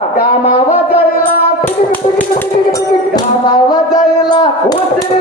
कामावा जायला. कामावा जायला उशिरा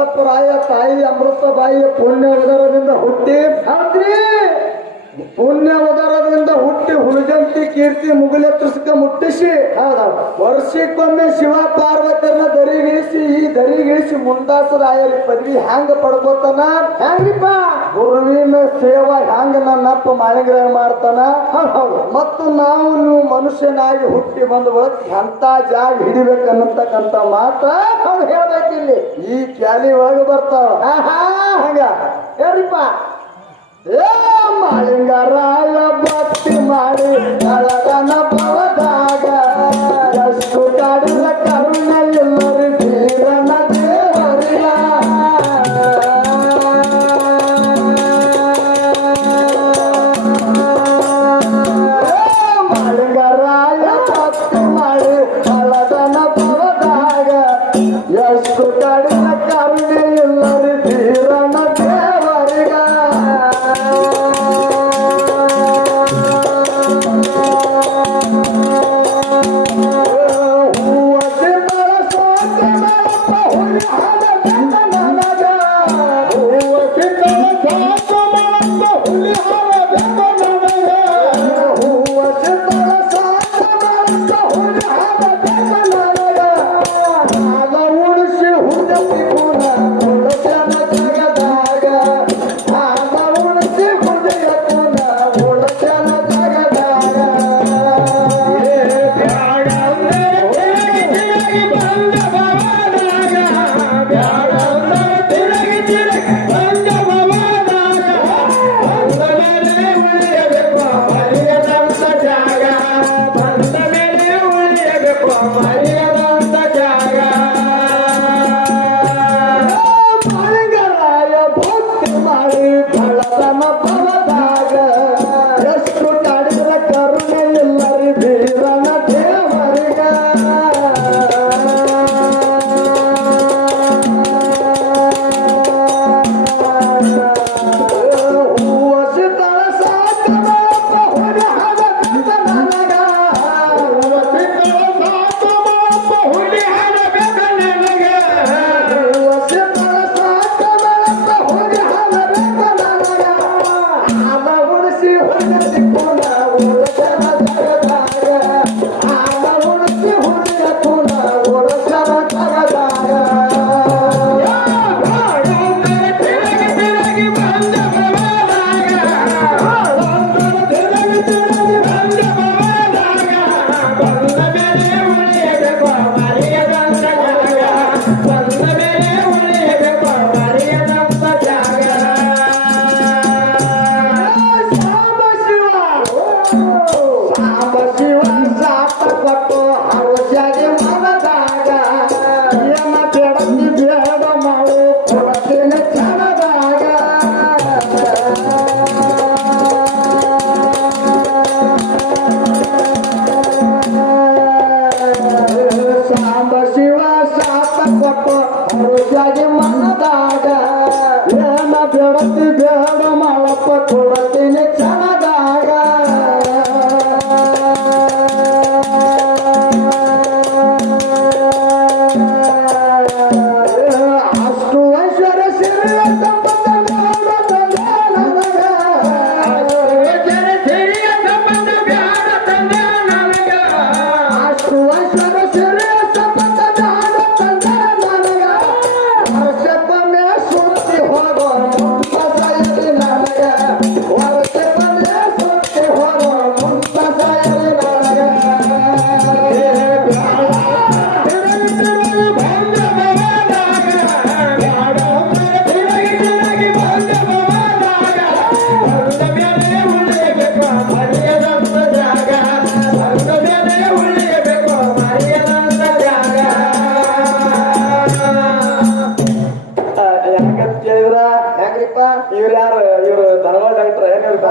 ತಂದೆ ತುಕ್ಕಪ್ಪರಾಯ ತಾಯಿ ಅಮೃತಬಾಯಿಯ ಪುಣ್ಯ ಉದರದಿಂದ ಹುಟ್ಟಿ ಪುಣ್ಯ ಉದರದಿಂದ ಹುಟ್ಟಿ ಹುಲಿಗಂತಿ ಕೀರ್ತಿ ಮುಗುಲೆತ್ತರಿಸ್ಕ ಮುಟ್ಟಿಸಿ ವರ್ಷಕ್ಕೊಮ್ಮೆ ಶಿವ ಪಾರ್ವತಿಯನ್ನ ದರಿಗಿಳಿಸಿ ಈ ದರಿಗಿಳಿಸಿ ಮುಂದಾಸರಾಯರಿ ಪದವಿ ಹ್ಯಾಂಗ ಪಡ್ಕೋತಾನ? ಹೆಂಗ್ರಿಪ್ಪ? ಗುರುವಿನ ಸೇವಾ ಹ್ಯಾಂಗ ನನ್ನಪ್ಪ ಮಾಳಿಗ್ರಹ ಮಾಡ್ತಾನ? ಮತ್ತು ನಾವು ನೀವು ಮನುಷ್ಯನಾಗಿ ಹುಟ್ಟಿ ಬಂದ ಬಳಕ ಎಂತ ಜಾಗ ಹಿಡಿಬೇಕನ್ನತಕ್ಕಂತ ಮಾತ ಅವ್ರು ಹೇಳ್ಬೇಕಿಲ್ಲಿ ಈ ಕ್ಯಾಲಿ ಒಳಗೆ ಬರ್ತಾವ. ಹಂಗ. ಹೇಳ್ರಿಪ್ಪ. ಏ ಮಾಳಿಂಗರಾಯ ಭಕ್ತಿ ಮಾಡಿ ನಳಗನ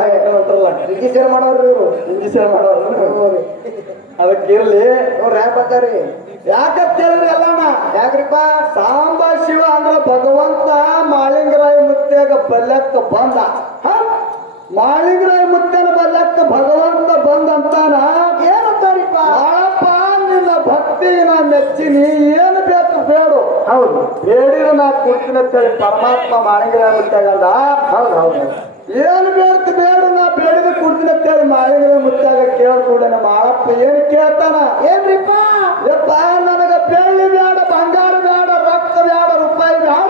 ಏನ್ ಹಾಕೊಂಡ್ರಲ್ಲ ರಿಜಿಸ್ಟರ್ ಮಾಡೋರು ಇವ್ರು. ಮಾಡೋರು. ಅದಕ್ಕೆ ಇರ್ಲಿ. ಅವ್ರು ರ್ಯಾಪ್ ಬರ್ತಾರಿ ಯಾಕಂತ ಕೇಳಿದ್ರೆ ಎಲ್ಲಣ್ಣ ಯಾಕ್ರಿಪ್ಪ? ಸಾಂಬ ಶಿವ ಅಂದ್ರ ಭಗವಂತ ಮಾಳಿಂಗರಾಯ ಮುತ್ಯಾಗ ಬಲ್ಲಕ್ಕ ಬಂದ. ಹ? ಮಾಳಿಂಗರಾಯ ಮುತ್ಯನ ಬಲ್ಲಕ್ಕ ಭಗವಂತ ಬಂದ ಅಂತಾನ ಏನಂತಾರಿಪ್ಪ? ಬಾಳಪ್ಪ ನಿನ್ನ ಭಕ್ತಿ ನಾ ಮೆಚ್ಚಿನಿ. ಏನು ಬೇಕು ಬೇಡು. ಹೌದು. ಬೇಡಿರ ನಾ ಕೂತಿನ ಪರಮಾತ್ಮ ಮಾಳಿಂಗರಾಯ ಮುತ್ಯಾಗ ಹೌದು ಹೌದು. ಏನು ಬೇಡ ಬೇಡ ನಾ ಬೇಡದ ಕೊಡ್ತೀನಿ ಕೇಳಿ ಮಾಳಿಂಗರಾಯ ಮುತ್ತಾಗ ಕೇಳ ಕೂಡ ನಮ್ಮ ಅಪ್ಪ ಏನು ಕೇಳ್ತಾನ? ಏನ್ರಿಪ್ಪ? ಯಪ್ಪ ನನಗ ಬೆಳ್ಳಿ ಬೇಡ ಬಂಗಾರ ಬೇಡ ರಕ್ತ ಬೇಡ ರೂಪಾಯಿ ಬೇಡ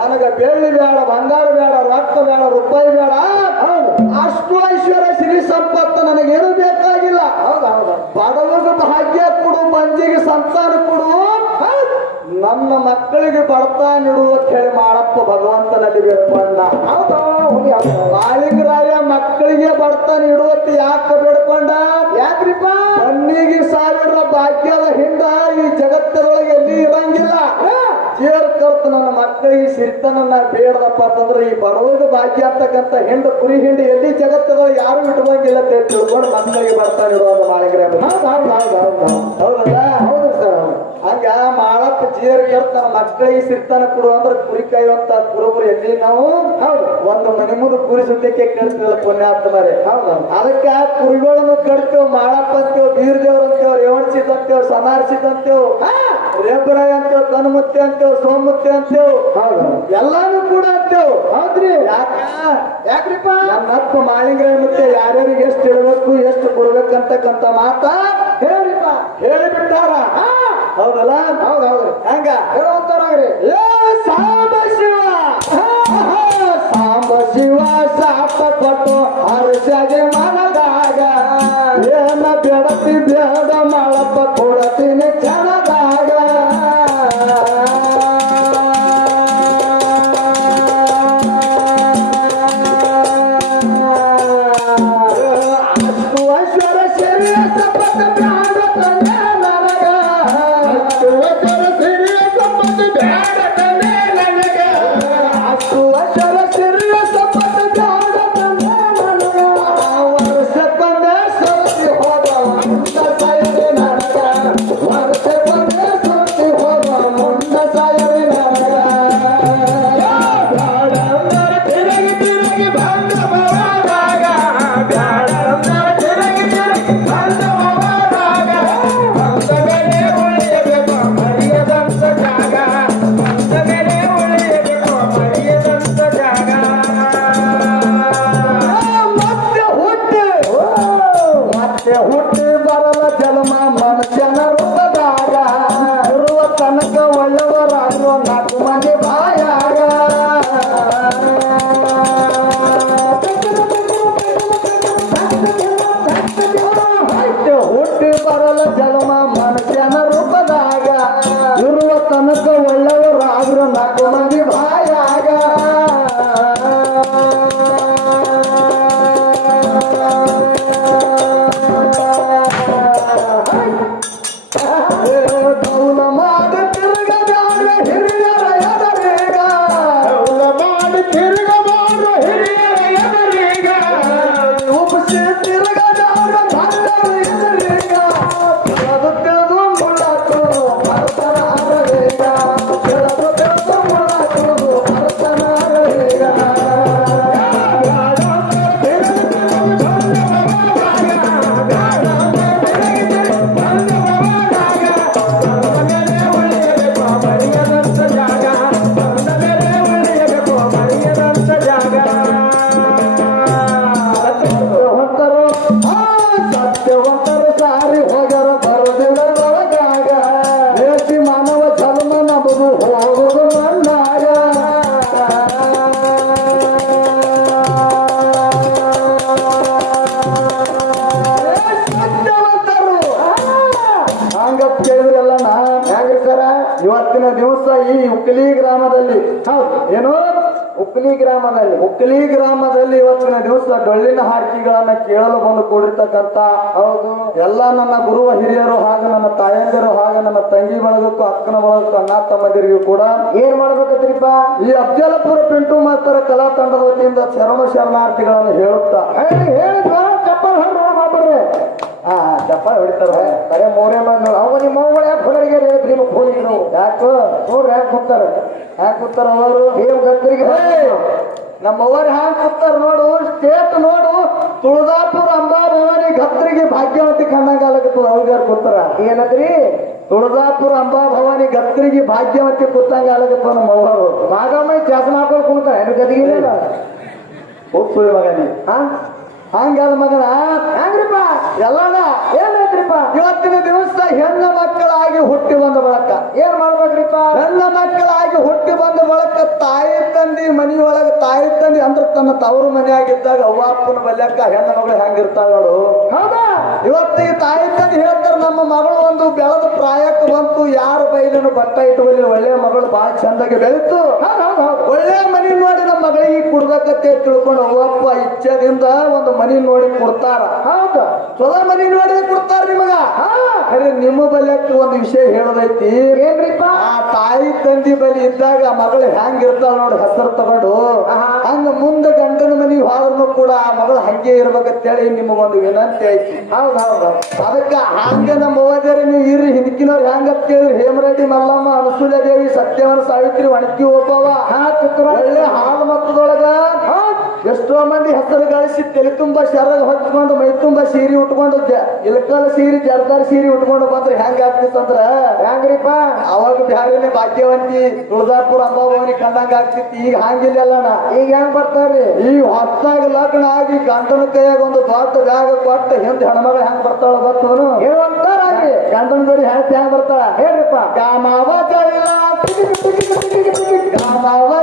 ನನಗ ಬೆಳ್ಳಿ ಬೇಡ ಬಂಗಾರ ಬೇಡ ರಕ್ತ ಬೇಡ ರೂಪಾಯಿ ಬೇಡ ಅಷ್ಟು ಐಶ್ವರ್ಯ ಸಿರಿ ಸಂಪತ್ತು ನನಗೇನು ಬೇಕಾಗಿಲ್ಲ. ಬಡವರಿಗೆ ಭಾಗ್ಯ ಕೊಡು ಮಂಜಿಗೆ ಸಂತಾನ ಕೊಡು. ನನ್ನ ಮಕ್ಕಳಿಗೆ ಬರ್ತಾ ನೀಡು ಅಂತ ಹೇಳಿ ಮಾಡಪ್ಪ ಭಗವಂತನಲ್ಲಿ ಬೇಡ್ಕೊಂಡ. ಹೌದು ಹೌದು ಮಕ್ಕಳಿಗೆ ಬರ್ತಾನೆ ನೀಡುವತ್ತ ಯಾಕೆ ಬೇಡ್ಕೊಂಡ? ಯಾಕ್ರಿಪ್ಪ? ಕಣ್ಣಿಗೆ ಸಾವಿರ ಭಾಗ್ಯದ ಹಿಂದ ಈ ಜಗತ್ತದೊಳಗೆ ಎಲ್ಲಿ ಇರಂಗಿಲ್ಲ ಚೇರ್ ಕರ್ತ ನನ್ನ ಮಕ್ಕಳಿಗೆ ಸಿರಿತನನ್ನ ಬೇಡದಪ್ಪ ಅಂತಂದ್ರೆ ಈ ಬರೋದು ಭಾಗ್ಯ ಅಂತಕ್ಕಂಥ ಹೆಂಡು ಕುರಿ ಹಿಂಡು ಎಲ್ಲಿ ಜಗತ್ತದ ಯಾರು ಇಟ್ಕೊಂಗಿಲ್ಲ ಅಂತ ತಿಳ್ಕೊಂಡು ಮಕ್ಕಳಿಗೆ ಬರ್ತಾನೆ ಇಡುವಂತ ಮಾಳಿಗರ ಹೌದು ಹೌದಲ್ಲ? ಹೌದು ಸರ್ ಹಂಗ ಮಾಳಪ್ಪ ಚೇರ್ ಕರ್ತ ನನ್ನ ಮಕ್ಕಳಿಗೆ ಸಿರ್ತಾನ ಕೊಡು ಅಂದ್ರೆ ಕುರಿ ಕಾಯುವಂತ ಕುರುಬರು ಎಲ್ಲಿ ನಾವು? ಹೌದು. ಒಂದು ಮನೆ ಮುಂದೆ ಕುರಿ ಸುತ್ತಕ್ಕೆ ಅಂತ ಪುಣ್ಯಾತ್ಮರೇ ಹೌದು. ಅದಕ್ಕ ಕುರಿಗಳನ್ನು ಕಡ್ತೇವ್ ಮಾಡಪ್ಪ ಅಂತೇವ್ ಬೀರ್ ದೇವ್ರ ಅಂತೇವ್ ರೇವಣಸಿದ್ ಅಂತೇವ್ ಸನಾರ್ಸಿದ್ ಅಂತೇವ್ ರೇಬರಾಯ ಅಂತೇವ್ ಕನ್ಮುತ್ತೆ ಅಂತೇವ್ ಸೋಮುತ್ತೆ ಅಂತೇವ್ ಹೌದು. ಎಲ್ಲಾನು ಕೂಡ ಅಂತೇವ್. ಹೌದ್ರಿ. ಯಾಕ? ಯಾಕ್ರಿಪ್ಪ? ನನ್ನಪ್ಪ ಮಾಳಿಂಗ್ರಾಯ ಮತ್ತೆ ಯಾರ್ಯಾರಿಗೆ ಎಷ್ಟು ಇಡಬೇಕು ಎಷ್ಟು ಕೊಡ್ಬೇಕಂತಕ್ಕಂತ ಮಾತಾ ಹೇಳಿಪ್ಪ ಹೇಳಿಬಿಟ್ಟಾರ. ಹೌದಲ್ಲ? ಹೌದ್ ಹೌದ್ರಿ ಹಂಗ? ಹೇಳುವಂತಾರಾಗ್ರಿ ಏ, ಸಾಂಬ ಶಿವ! ಸಾಂಬ ಶಿವ ಸಾಪ ಕೊಟ್ಟು ಹರ್ಷಗೆ ಮನದಾಗ. ಏನ ಬೆಳತಿ ಬೇಡ ಮಾಡಪ್ಪ ಕೊಡತೀನಿ ಚೆನ್ನದಾಗ আমাকে ಬಂದು ಹೌದು. ಎಲ್ಲ ನನ್ನ ಗುರುವ ಹಿರಿಯರು ಹಾಗೆ ನನ್ನ ತಾಯಂದಿರು ಹಾಗೆ ನನ್ನ ತಂಗಿ ಬಳಗಕ್ಕೂ ಅಕ್ಕನ ಬಳಗಕ್ಕೂ ಅಣ್ಣ ತಮ್ಮಂದಿರಿಗೂ ಕೂಡ ಏನ್ ಮಾಡ್ಬೇಕತ್ರಿಪ್ಪ ಈ ಅಫ್ಜಲಪುರ ಪಿಂಟು ಮಾಸ್ತರ ಕಲಾ ತಂಡದ ವತಿಯಿಂದ ಶರಣ ಶರಣಾರ್ಥಿಗಳನ್ನು ಹೇಳುತ್ತಾ? ಹೇಳಿ ಹಾಕ್ತಾರ ಚಪ್ಪಲ್ ಹೊರ ಬರ್ರಿ. ಹಾ ಚಪ್ಪಾಳೆ ಹೊಡಿತಾರೆ ಬರೇ ಮೂರೇ ಮಂದಿ ಅವ ನಿಮ್ಮ ಮಗಳು ಯಾಕೆ ಹೊರಗೆ ನಿಮ್ಮ ಫೋನಿಗೆ ನಾವು. ಯಾಕೆ? ನೋಡ್ರಿ ಯಾಕೆ ಕೂತಾರ? ಯಾಕೆ ಕೂತಾರ ಅವರು? ಏನ್ ಗತ್ತರಿಗೆ ನಮ್ಮವ್ರ ಹ್ಯಾಂಗ್ ಕೂತಾರ ನೋಡು? ಸ್ಟೇಟ್ ನೋಡು. ತುಳದಾಪುರ ಅಂಬಾಭವಾನಿ ಗತ್ರಿಗೆ ಭಾಗ್ಯವತಿ ಕಂಡಂಗಾಲಕತ್ತದ ಅವ್ರಿಗೆ ಕೂತಾರ? ಏನದ್ರಿ? ತುಳದಾಪುರ ಅಂಬಾಭವಾನಿ ಗತ್ರಿಗೆ ಭಾಗ್ಯವತಿ ನಮ್ಮ ಅವರು ಭಾಗಮೈ ಚಾಸನ ಹಾಕೊಂಡು ಕುಣ್ತಾರ ಏನು ಗದಿಗೆ ಮಗನಿ. ಹಾ ಹಂಗಾದ ಮಗನ? ಹೆಂಗ್ರಿಪ್ಪ. ಎಲ್ಲಾನ ಏನಾಯ್ತ್ರಿಪ್ಪ ಇವತ್ತಿನ ದಿವಸ ಹೆಣ್ಣು ಮಕ್ಕಳಾಗಿ ಹುಟ್ಟಿ ಬಂದ ಬಳಕ. ಏನ್ ಮಾಡ್ಬೇಕ್ರಿಪ್ಪ? ಹೆಣ್ಣು ಮಕ್ಕಳಾಗಿ ಹುಟ್ಟಿ ಬಂದ ಬಳಕ ತಾಯಿ ಮನಿಯೊಳಗ ತಾಯಿ ತಂದಿ ಅಂದ್ರೆ ತನ್ನ ತವರು ಮನೆಯಾಗಿದ್ದಾಗ ಅವ್ವ ಅಪ್ಪನ ಬಲ್ಯಕ್ಕ ಹೆಣ್ಣು ಮಗಳು ಹೆಂಗಿರ್ತಾವ ನೋಡು. ಹೌದಾ? ಇವತ್ತಿಗೆ ತಾಯಿ ತಂದಿ ಹೇಳ್ತಾರೆ ನಮ್ಮ ಮಗಳು ಒಂದು ಬೆಳೆದ ಪ್ರಾಯಕ್ಕೆ ಬಂತು ಯಾರ ಬೈಲನ್ನು ಬಟ್ಟ ಇಟ್ಟುವಲ್ಲಿ ಒಳ್ಳೆ ಮಗಳು ಬಹಳ ಚಂದಾಗಿ ಬೆಳೀತು. ಒಳ್ಳೆ ಮನಿ ನೋಡಿ ನಮ್ಮ ಮಗಳಿಗೆ ಕೊಡ್ಬೇಕಂತೆ ತಿಳ್ಕೊಂಡು ಅವ್ವಪ್ಪ ಇಚ್ಛೆದಿಂದ ಒಂದು ಮನಿ ನೋಡಿ ಕೊಡ್ತಾರ. ಹೌದಾ. ಸೊದ ಮನಿ ನೋಡಿ ಕೊಡ್ತಾರ ನಿಮಗ. ಹಾ. ಅರೆ ನಿಮ್ಮ ಬಲಕ್ಕೆ ಒಂದು ವಿಷಯ ಹೇಳೋದೈತಿ. ಏನ್ರಿಪ್ಪ? ಆ ತಾಯಿ ತಂದಿ ಬಲಿ ಇದ್ದಾಗ ಆ ಮಗಳು ಹೆಂಗ್ ಇರ್ತಾಳ ನೋಡಿ ಹೆಸರು ತಗೊಂಡು. ಹಂಗ ಮುಂದೆ ಗಂಡನ ಮನೆಗೆ ಹೋದ್ರೂ ಕೂಡ ಆ ಮಗಳು ಹಂಗೆ ಇರ್ಬೇಕಂತೇಳಿ ನಿಮಗೊಂದು ವಿನಂತಿ ಐತಿ. ಹೌದೌದು ಅದಕ್ಕೆ ಹಂಗೆ ನಮ್ಮ ಓದ್ಯಾರಿ ನೀವು ಇರ್ರಿ ಹಿಂದಿನವ್ರು ಹೆಂಗ ಕೇಳಿ ಹೇಮರೆಡ್ಡಿ ಮಲ್ಲಮ್ಮ ಅನಸೂಯ ದೇವಿ ಸತ್ಯವನ ಸಾವಿತ್ರಿ ಒಣಕಿ ಒಬ್ಬವ. ಹಾ ಚಿತ್ರ ಒಳ್ಳೆ ಹಾಲು ಮಕ್ಕದೊಳಗ ಎಷ್ಟೋ ಮಂದಿ ಹೆಸರು ಗಳಿಸಿ ತಲೆ ತುಂಬ ಶರಗ ಹೊಚ್ಕೊಂಡು ಮೈ ತುಂಬ ಸೀರೆ ಉಟ್ಕೊಂಡು ಇಳಕಲ್ ಸೀರೆ ಜರ್ದಾರ್ ಸೀರೆ ಉಟ್ಕೊಂಡು ಬಂದ್ರೆ ಹೆಂಗ ಆಗ್ತಿತ್ತಂದ್ರ ಹೆಂಗ್ರಿಪ್ಪ? ಅವಾಗ ಬ್ಯಾರಿನ ಭಾಗ್ಯವಂತಿ ತುಳದಾಪುರ ಅಂಬಾಭವನಿ ಕಂಡಂಗ ಆಗ್ತಿತ್ತು. ಈಗ ಹಂಗಿಲ್ಲಲ್ಲಣ್ಣ ಈಗ ಹೆಂಗ್ ಬರ್ತಾರ್ರಿ ಈ ಹೊತ್ತಾಗ ಲಗ್ನ ಆಗಿ ಗಂಡನ ಕೈಯಾಗ ಒಂದು ದೊಡ್ಡ ಬ್ಯಾಗ ಕೊಟ್ಟ ಹಿಂದ್ ಹೆಣ್ಮಗಳು ಹೆಂಗ್ ಬರ್ತಾಳ ಗೊತ್ತವನು ಹೇಳುವಂತಾರ್ರಿ ಗಂಡನ ಜೋಡಿ ಹೆಂಡತಿ ಹೆಂಗ್ ಬರ್ತಾಳ? ಹೇಳ್ರಿಪ್ಪ. ಕಾಮಾವ ಜೈಲ ಇಲ್ಲ.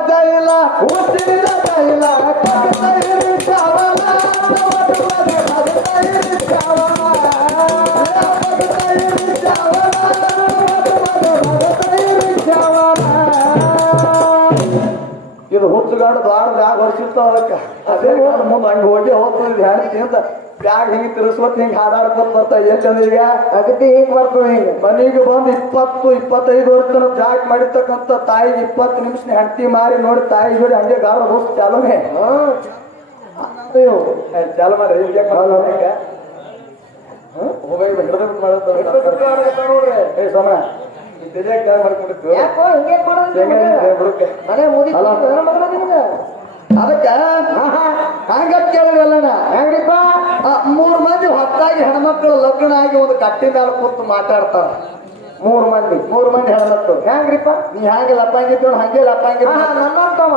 ಜೈಲ ಉಸಿರಿದ ಜೈಲ ಹುಚ್ಚುಗಾಡು ದ್ವಾರ ಬ್ಯಾಗ್ ಹೊರಿಸಿರ್ತಾವ ಅದಕ್ಕೆ. ಅದೇ ಮುಂದೆ ಹಂಗೆ ಹೋಗಿ ಹೋಗ್ತದೆ ಅಂತ ಬ್ಯಾಗ್ ಹಿಂಗೆ ತಿರ್ಸ್ಕೊತ್ ಹಿಂಗೆ ಹಾಡಾಡ್ಕೊತ ಬರ್ತಾ ಎಲ್ಲಿ ಈಗ? ಅಗತಿ ಹಿಂಗೆ ಬರ್ತದೆ ಹಿಂಗೆ ಮನೆಗೆ ಬಂದು ಇಪ್ಪತ್ತು ಇಪ್ಪತ್ತೈದು ವರ್ಷ ಬ್ಯಾಗ್ ಮಾಡಿರ್ತಕ್ಕಂಥ ತಾಯಿಗೆ ಇಪ್ಪತ್ತು ನಿಮಿಷ ಹೆಂಡತಿ ಮಾರಿ ನೋಡಿ ತಾಯಿ ಜೋಡಿ ಹಂಗೆ ಗಾರ ದೋಸ್ತ ಚಾಲನೆ ಚಾಲ ಮಾಡ್ರಿ ಹಿಂಗ? ಹಿಡ್ದು. ಏ ಸೋಮ ಮಾಡ್ಕೊಂಡಿತ್ತು ಯಾಕೋ ಹಿಂಗೆ ಮಾಡೋದು ಹೆಂಗೆ ಇದೆ ಬುಡಕ್ಕೆ? ಮನೆ ಮುದಿ ಅಲ್ಲ. ಮಗನ ನಿಮ್ಗೆ? ಅದಕ್ಕ? ಹಂಗ ಕೇಳಿರಲ್ಲಣ್ಣ ಹೆಂಗ್ರಿಪ್ಪ? ಆ, ಮೂರ್ ಮಂದಿ ಹೊತ್ತಾಗಿ ಹೆಣ್ಮಕ್ಳು ಲಗ್ನ ಆಗಿ ಒಂದು ಕಟ್ಟಿ ಮೇಲೆ ಕೂತು ಮಾತಾಡ್ತಾರ ಮೂರ್ ಮಂದಿ ಮೂರ್ ಮಂದಿ ಹೆಣ್ಮಕ್ಳು ಹೆಂಗ್ರಿಪ್ಪ? ನೀ ಹಾಗೆ ಲಪ್ಪಂಗಿದ್ದು ಹಂಗೆ ಲಪ್ಪಂಗಿ ಹಾ, ನನ್ನಂತವ.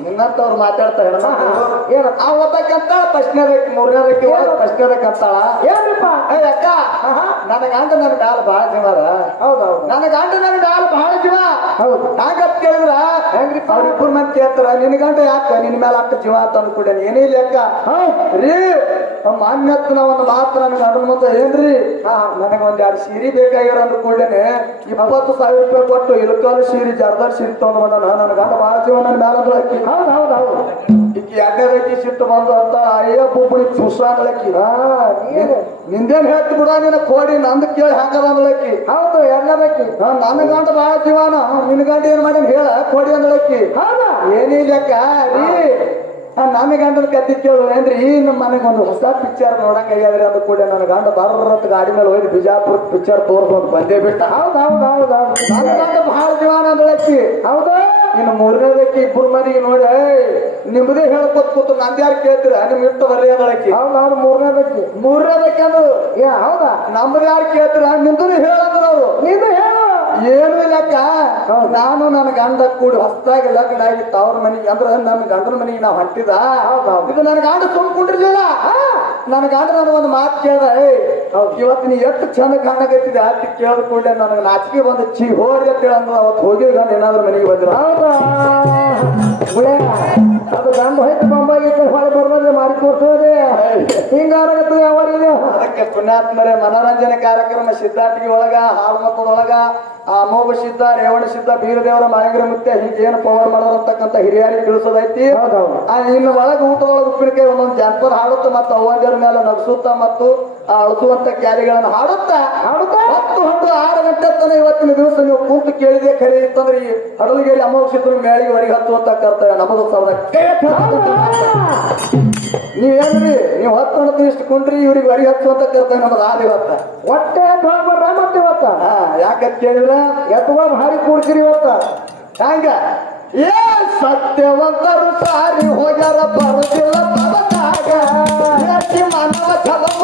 ನಿನ್ನಂತವ್ರು ಮಾತಾಡ್ತಾ ಹೆಣ್ಮಕ್ಳು ಏನ? ಆ ಒಬ್ಬಕ್ಕಂತ ಫಸ್ಟ್ನೇದಕ್ಕೆ ಮೂರನೇದಕ್ಕೆ ಫಸ್ಟ್ನೇದಕ್ಕೆ ಅಂತಾಳ ಏನ್ರಿಪ್ಪ? ಅಕ್ಕ ನನ್ನ ಗಂಡ ನನ್ನ ಮ್ಯಾಲ ಬಹಳ ಜೀವರ ಹೌದೌದು ನನ್ನ ಗಂಡ ನನ್ನ ಮ್ಯಾಲ ಬಹಳ ಜೀವ. ಹೌದು. ಹಂಗತ್ ಕೇಳಿದ್ರ? ಹೆಂಗ್ರಿಪ್ಪ? ಅವ್ರಿಬ್ಬರು ಮಂದಿ ಕೇಳ್ತಾರ ನಿನ್ನ ಗಂಡ ಯಾಕ? ನಿನ್ನ ಮೇಲೆ ಅಕ್ಕ ಜೀವ ಅಂತ ಏನೇ ಅಕ್ಕ. ರೀ ಮಾನ್ಯತ್ನ ಒಂದು ಮಾತ್ರ ನನಗೆ ಅದ್ರ ಮುಂದೆ ಏನ್ರಿ ನನಗೆ ಒಂದ್ ಎರಡು ಸೀರೆ ಬೇಕಾಗಿರೋ ಅಂದ್ಕೊಂಡೇನೆ. ಇಪ್ಪತ್ತು ಸಾವಿರ ರೂಪಾಯಿ ಕೊಟ್ಟು ಇಳಕಾಲು ಸೀರೆ ಜರ್ದಾರ್ ಸೀರೆ ತಗೊಂಡ್ ಬಂದ ನನ್ನ ಗಂಡ ಬಹಳ ಜೀವನ ಮ್ಯಾಲ ಹಾಕಿ ಹೌದು ಹೌದು ಹೌದು. ಈಕಿ ಸಿಟ್ಟು ಬಂದು ಅಂತ ಅಯ್ಯ ಬುಬ್ಬಳಿ ಸುಸ ಅಂದಳಕ್ಕಿ ಹಾ ನೀನು ನಿಂದೇನ್ ಹೇಳ್ತಿ ಬಿಡ ನಿನ್ನ ಕೋಡಿ ನಂದು ಕೇಳಿ ಹಾಕದ ಅಂದಳಕ್ಕಿ ಹೌದು ಎರಡನೇಕಿ ನನ್ನ ಗಂಡ ಬಹಳ ಜೀವನ. ನಿನ್ನ ಗಂಡ ಏನ್ ಮಾಡಿ ಹೇಳ? ಕೋಡಿ ಅಂದಳಕ್ಕಿ ಹೌದಾ? ಏನೇ ಲೆಕ್ಕ ರೀ. ನನ್ನ ಗಂಡನ ಕತ್ತಿ ಕೇಳು ಏನ್ರಿ ನಮ್ಮ ಮನೆಗೆ ಒಂದು ಹೊಸ ಪಿಕ್ಚರ್ ನೋಡಂಗ ಆಗ್ಯಾದ್ರಿ ಅದು ಕೂಡ ನನ್ನ ಗಂಡ ಬರ್ರತ್ ಗಾಡಿ ಮೇಲೆ ಹೋಗಿ ಬಿಜಾಪುರ ಪಿಕ್ಚರ್ ತೋರ್ಸ್ಕೊಂಡು ಬಂದೇ ಬಿಟ್ಟ. ಹೌದ್ ಹೌದು ಹೌದು ಹೌದು. ನನ್ನ ಗಂಡ ಬಹಳ ಜೀವನ ಅಂದಳಕ್ಕಿ ಹೌದು. ಇನ್ನು ಮೂರನೇದಕ್ಕೆ ಇಬ್ಬರು ಮನೆಗೆ ನೋಡಿ ನಿಮ್ದೇ ಹೇಳ್ಕೊತ್ ಕೂತು ನಂದ್ಯಾರು ಕೇಳ್ತೀರ? ನಿಮ್ ಇಟ್ಟು ಬರ್ರಿ ಅಂದಳಕ್ಕಿ ಹೌದು ಹೌದು ಮೂರನೇದಕ್ಕೆ ಮೂರನೇದಕ್ಕೆ ಅದು. ಏ ಹೌದಾ? ನಮ್ದು ಯಾರು ಕೇಳ್ತೀರ? ನಿಮ್ದು ಹೇಳಂದ್ರ ಅವರು ನೀನು ಹೇಳು ಏನು ಇಲ್ಲಕ್ಕ? ನಾನು ನನ್ನ ಗಂಡ ಕೂಡ ಹೊಸದಾಗಿ ಲಗ್ನ ಆಗಿತ್ತು ಅವ್ರ ಮನೆಗೆ. ಅಂದ್ರೆ ನನ್ನ ಗಂಡನ ಮನೆಗೆ ನಾವು ಹೊಂಟಿದ. ಇದು ನನ್ನ ಗಂಡ ತುಂಬಿಕೊಂಡಿರ್ಲಿಲ್ಲ ನನ್ನ ಗಂಡ ನಾನು ಒಂದು ಮಾತು ಕೇಳ್ದ ಇವತ್ತು ನೀ ಎಷ್ಟು ಚಂದ ಕಾಣಕತ್ತಿದೆ ಅಂತ ಕೇಳಿದ ಕೂಡಲೇ ನನಗೆ ನಾಚಿಕೆ ಬಂದ ಚಿ ಹೋರಿ ಅಂತ ಹೇಳಂದ್ರೆ ಅವತ್ತು ಹೋಗಿ ಗಂಡ ಏನಾದ್ರು ಮನೆಗೆ ಬಂದಿರ. ಅದು ಗಂಡ ಹೋಯ್ತು ಹೊಳೆ ಬರ್ಬಂದ್ರೆ ಮಾಡಿ ತೋರಿಸೋದೆ. ಹಿಂಗಾರಾಗತ್ತದ ಅವರಿಗೆ ಅದಕ್ಕೆ ಪುಣ್ಯಾತ್ಮರೇ ಮನೋರಂಜನೆ ಕಾರ್ಯಕ್ರಮ ಸಿದ್ಧಾಟಿಗೆ ಒಳಗ ಹಾಲ್ಮತದೊಳಗ ಆ ಅಮೋಘ ಸಿದ್ಧ ರೇವಣ ಸಿದ್ಧ ಬೀರದೇವರ ಮಾಯಗಿರ ಹೀಗೆ ಹಿಂಗೇನು ಪವರ್ ಮಾಡೋದಂತಕ್ಕಂಥ ಹಿರಿಯರಿಗೆ ತಿಳಿಸೋದೈತಿ. ಇನ್ನು ಒಳಗೆ ಊಟದೊಳಗೆ ಉಪ್ಪಿನಕಾಯಿ ಒಂದೊಂದು ಜಾನಪದ ಹಾಡುತ್ತ ಮತ್ತು ಅವ್ವಂದಿರ ಮೇಲೆ ನಗಿಸುತ್ತಾ ಮತ್ತು ಅಳಿಸುವಂತ ಕ್ಯಾರಿಗಳನ್ನು ಹಾಡುತ್ತಾ ಹಾಡುತ್ತಾ? ಹತ್ತು ಹತ್ತು ಆರು ಗಂಟೆ ತನ ಇವತ್ತಿನ ದಿವಸ ನೀವು ಕೂತು ಕೇಳಿದೆ ಖರೆ ಇತ್ತಂದ್ರೆ ಈ ಹಡಲಿಗೆಯಲ್ಲಿ ಅಮೋಘ ಸಿದ್ಧರು ಮೇಳಿಗೆ ಹೊರಗೆ ಹತ್ತುವಂತ ಕರ್ತವ್ಯ ನಮ್ಮದು ಸಾವಿರ ನೀವೇನ್ರಿ? ನೀವು ಹತ್ತು ಹಣದ ಇಷ್ಟು ಕುಂಡ್ರಿ ಇವ್ರಿಗೆ ಹೊರಗೆ ಹಚ್ಚುವಂತ ಕರ್ತವ್ಯ ನಮ್ಮದು ಆದ ಇವತ್ತ. ಹೊಟ್ಟೆ ಬರ್ರ ಮತ್ತೆ ಇವತ್ತ. ಹಾ ಯಾಕಂತ ಕೇಳಿದ್ರ ಎತ್ತುಗಳು ಹಾರಿ ಕೂಡ್ತೀರಿ ಇವತ್ತ. ಹಂಗ ಏ ಸತ್ಯವಂತರು ಸಾರಿ ಹೋಗ್ಯಾರ ಬರುದಿಲ್ಲ ಪದದಾಗ ಮಾನವ ಚಲಮ